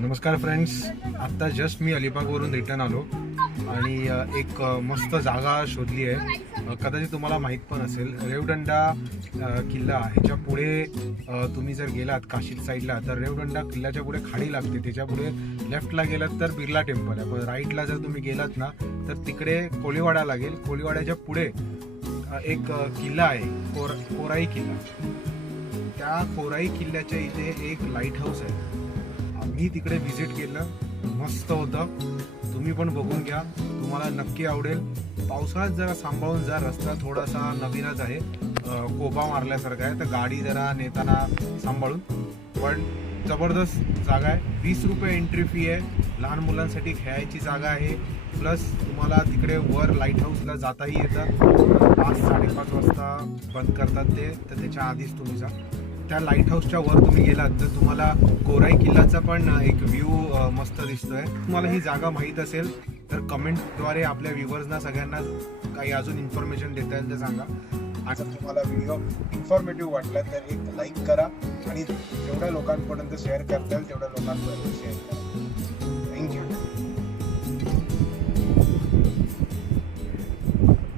नमस्कार फ्रेंड्स आत्ता जस्ट मी अलिबागवरून रिटर्न आलो आणि एक मस्त जागा शोधली आहे. कदाचित तुम्हाला माहीत पण असेल. रेवदंडा किल्ला ह्याच्या पुढे तुम्ही जर गेलात काशीद साईडला तर रेवदंडा किल्ल्याच्या पुढे खाडी लागते. त्याच्या पुढे लेफ्टला गेलात तर बिर्ला टेम्पल आहे. पण राईटला जर तुम्ही गेलात ना तर तिकडे कोळीवाडा लागेल. कोळीवाड्याच्या पुढे एक किल्ला आहे. कोर कोराई किल्ला. त्या कोराई किल्ल्याच्या इथे एक लाइट हाऊस आहे. आम्ही तिकडे व्हिजिट केलं. मस्त होतं. तुम्ही पण बघून घ्या. तुम्हाला नक्की आवडेल. पावसाळ्यात जरा सांभाळून जा. रस्ता थोडासा नवीनच आहे. अं, कोबा मारल्यासारखा आहे. तर गाडी जरा नेताना सांभाळून. पण जबरदस्त जागा आहे. वीस रुपये एंट्री फी आहे. लहान मुलांसाठी खेळायची जागा आहे. प्लस तुम्हाला तिकडे वर लाइट हाऊसला जाताही येतं. पाच साडेपाच वाजता बंद करतात ते. तर त्याच्या आधीच तुम्ही जा. त्या लाइट हाऊसच्या वर तुम्ही गेलात तर तुम्हाला कोराई किल्ल्याचा पण एक व्ह्यू मस्त दिसतोय. तुम्हाला ही जागा माहीत असेल तर कमेंटद्वारे आपल्या व्ह्युअर्सना सगळ्यांना काही अजून इन्फॉर्मेशन देता येईल ते सांगा. आणि जर तुम्हाला व्हिडिओ इन्फॉर्मेटिव्ह वाटला तर एक लाईक करा आणि जेवढ्या लोकांपर्यंत शेअर करता येईल तेवढ्या लोकांपर्यंत शेअर करा.